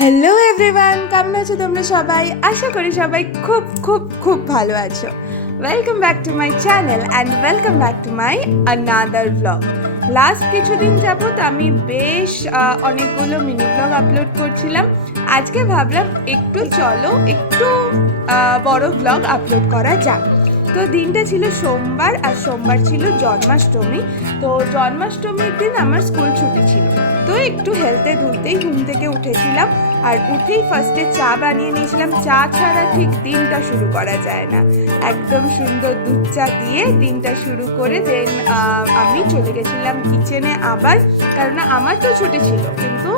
Hello everyone, কেমন আছো তোমরা সবাই? আশা করি সবাই খুব খুব খুব ভালো আছো। Welcome back to my channel and welcome back to my another blog. Last কিছুদিন যাবত আমি বেশ অনেকগুলো মিনি ব্লগ আপলোড করছিলাম। আজকে ভাবলাম একটু বড় ব্লগ আপলোড করা যাক। তো দিনটা ছিল সোমবার, আর সোমবার ছিল জন্মাষ্টমী। তো জন্মাষ্টমীর দিন আমার স্কুল ছুটি ছিল। তো একটু হেলতে ধুলতেই ঘুম থেকে উঠেছিলাম, আর উঠেই ফার্স্টে চা বানিয়ে নিয়েছিলাম। চা ছাড়া ঠিক দিনটা শুরু করা যায় না। একদম সুন্দর দুধ চা দিয়ে দিনটা শুরু করে দেন আমি চলে গেছিলাম কিচেনে আবার, কারণ আমার তো ছুটি ছিল কিন্তু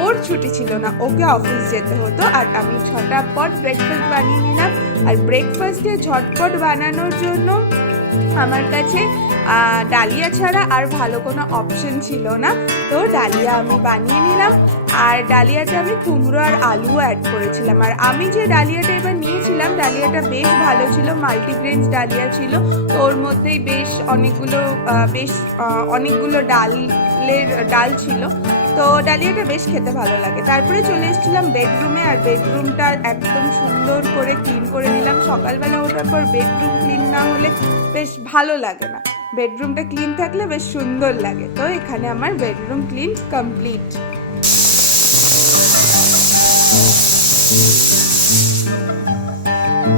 ওর ছুটি ছিল না, ওকে অফিস যেতে হতো। আর আমি ঝটপট ব্রেকফাস্ট বানিয়ে নিলাম। আর ব্রেকফাস্টে ঝটপট বানানোর জন্য আমার কাছে ডালিয়া ছাড়া আর ভালো কোনো অপশন ছিল না। তো ডালিয়া আমি বানিয়ে নিলাম, আর ডালিয়াতে আমি কুমড়ো আর আলু অ্যাড করেছিলাম। আর আমি যে ডালিয়াটা এবার নিয়েছিলাম, ডালিয়াটা বেশ ভালো ছিল, মাল্টিগ্রেনস ডালিয়া ছিল। তো ওর মধ্যেই বেশ অনেকগুলো ডাল ছিল। তো ডালিয়াটা বেশ খেতে ভালো লাগে। তারপরে চলে এসেছিলাম বেডরুমে, আর বেডরুমটা একদম সুন্দর করে ক্লিন করে নিলাম। সকালবেলা ওঠার পর বেডরুম ক্লিন না হলে বেশ ভালো লাগে না, বেডরুমটা ক্লিন থাকলে বেশ সুন্দর লাগে। তো এখানে আমার বেডরুম ক্লিন কমপ্লিট।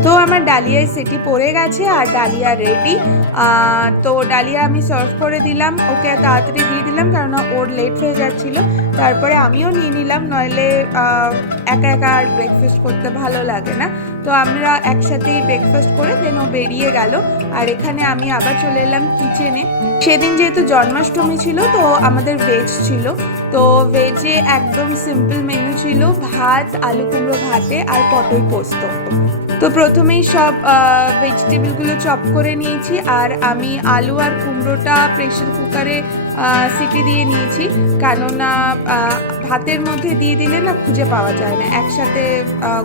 তো আমার ডালিয়ায় সেটি পড়ে গেছে আর ডালিয়া রেডি। তো ডালিয়া আমি সার্ভ করে দিলাম, ওকে তাড়াতাড়ি দিয়ে দিলাম কারণ ওর লেট হয়ে যাচ্ছিল। তারপরে আমিও নিয়ে নিলাম, নইলে একা একা আর ব্রেকফাস্ট করতে ভালো লাগে না। তো আমরা একসাথেই ব্রেকফাস্ট করে দেন ও বেরিয়ে গেল। আর এখানে আমি আবার চলে এলাম কিচেনে। সেদিন যেহেতু জন্মাষ্টমী ছিল, তো আমাদের ভেজ ছিল। তো ভেজে একদম সিম্পল মেনু ছিল, ভাত, আলু কুমড়ো ভাতে আর পটল পোস্ত। তো প্রথমেই সব ভেজিটেবলগুলো চপ করে নিয়েছি, আর আমি আলু আর কুমড়োটা প্রেশার কুকারে সিটি দিয়ে নিয়েছি, কেননা ভাতের মধ্যে দিয়ে দিলে না খুঁজে পাওয়া যায় না, একসাথে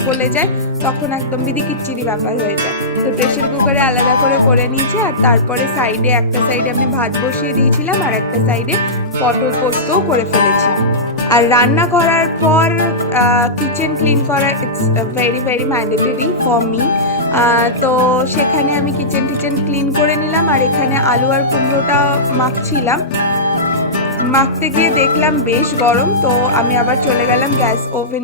গলে যায়, তখন একদম বিদিকিচ্ছিরি ব্যাপার হয়ে যায়। তো প্রেশার কুকারে আলাদা করে নিয়েছি। আর তারপরে একটা সাইডে আমি ভাত বসিয়ে দিয়েছিলাম, আর একটা সাইডে পটল পোস্তও করে ফেলেছি। আর রান্না করার পর কিচেন ক্লিন করা it's very very mandatory for me. তো সেখানে আমি কিচেন ক্লিন করে নিলাম। আর এখানে আলু আর কুমড়োটা মাখতে গিয়ে দেখলাম বেশ গরম, তো আমি আবার চলে গেলাম গ্যাস ওভেন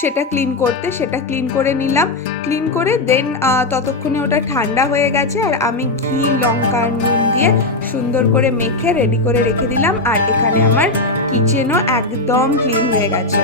সেটা ক্লিন করতে। সেটা ক্লিন করে নিলাম, ক্লিন করে দেন ততক্ষণে ওটা ঠান্ডা হয়ে গেছে। আর আমি ঘি, লঙ্কা, নুন দিয়ে সুন্দর করে মেখে রেডি করে রেখে দিলাম। আর এখানে আমার কিচেনও একদম ক্লিন হয়ে গেছে।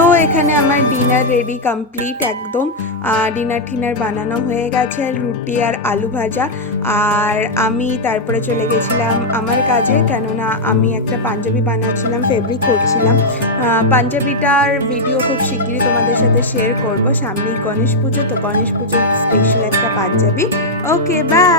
তো এখানে আমার ডিনার রেডি কমপ্লিট একদম। ডিনার বানানো হয়ে গেছে, রুটি আর আলু ভাজা। আর আমি তারপরে চলে গেছিলাম আমার কাজে, কেননা আমি একটা পাঞ্জাবি বানাচ্ছিলাম, ফেব্রিক করছিলাম। পাঞ্জাবিটার ভিডিও খুব শিগগিরই তোমাদের সাথে শেয়ার করব। সামনেই গণেশ পুজো, তো গণেশ পুজোর স্পেশাল একটা পাঞ্জাবি। ওকে, বাই।